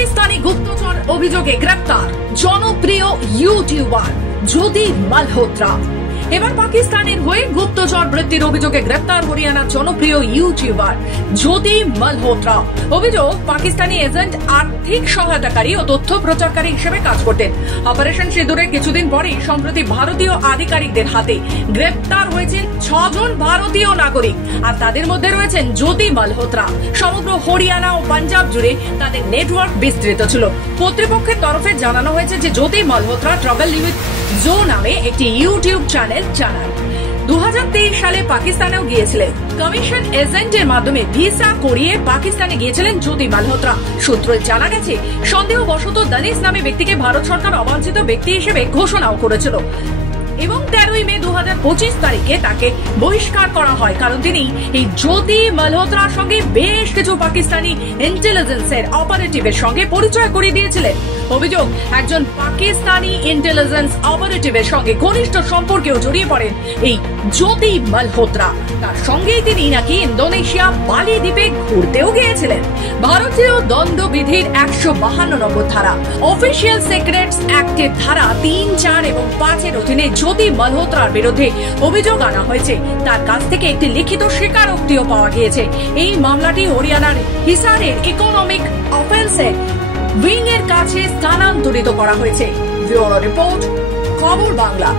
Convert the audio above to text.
পাকিস্তানি গুপ্তচর অভিযোগে গ্রেপ্তার জনপ্রিয় ইউটিউবার জ্যোতি মালহোত্রা। এবার পাকিস্তানের হয়ে গুপ্তচর বৃত্তির অভিযোগে গ্রেপ্তার হরিয়ানার জনপ্রিয় ইউটিউবার জ্যোতি মালহোত্রা। অভিযোগ, পাকিস্তানি এজেন্ট আর্থিক সহায়তাকারী ও তথ্য প্রচারকারী হিসেবে কাজ করতেন। অপারেশন সিঁদুরের কিছুদিন পরেই সম্প্রতি ভারতীয় আধিকারিকদের হাতে গ্রেপ্তার হয়েছেন 6 জন ভারতীয় নাগরিক, আর তাদের মধ্যে রয়েছেন জ্যোতি মালহোত্রা। সমগ্র হরিয়ানা ও পাঞ্জাব জুড়ে তাদের নেটওয়ার্ক বিস্তৃত ছিল। কর্তৃপক্ষের তরফে জানানো হয়েছে যে জ্যোতি মালহোত্রা ট্রাভেল উইথ জো নামে একটি ইউটিউব চ্যানেল চালান। 2023 সালে পাকিস্তানেও গিয়েছিলেন। কমিশন এজেন্টের মাধ্যমে ভিসা করিয়ে পাকিস্তানে গিয়েছিলেন জ্যোতি মালহোত্রা। সূত্রে জানা গেছে, সন্দেহবশত দানিশ নামে ব্যক্তিকে ভারত সরকার অবাঞ্ছিত ব্যক্তি হিসেবে ঘোষণাও করেছিল এবং 13 মে 2025 তারিখে তাকে বহিষ্কার করা হয়, কারণ তিনি এই জ্যোতি মালহোত্রার সঙ্গে বেশ কিছু পাকিস্তানি ইন্টেলিজেন্সের অপারেটিভের সঙ্গে পরিচয় করিয়ে দিয়েছিলেন। অভিযোগ, একজন পাকিস্তানি ইন্টেলিজেন্স অপারেটিভের সঙ্গে ঘনিষ্ঠ সম্পর্কেও জড়িয়ে পড়েন এই জ্যোতি মালহোত্রা। তার সঙ্গেই তিনি নাকি ইন্দোনেশিয়া বালি দ্বীপে ঘুরতেও গিয়েছিলেন। ভারতীয় দণ্ডবিধির 152 নম্বর ধারা, অফিসিয়াল সিক্রেটস অ্যাক্টের ধারা 3, 4 এবং 5 এর অধীনে জ্যোতি মালহোত্রার বিরুদ্ধে অভিযোগ আনা হয়েছে। তার কাছ থেকে একটি লিখিত স্বীকারোক্তিও পাওয়া গিয়েছে। এই মামলাটি হরিয়ানার হিসারের ইকোনমিক অফেন্সের উইং এর কাছে স্থানান্তরিত করা হয়েছে। ব্যুরো রিপোর্ট, খবর বাংলা।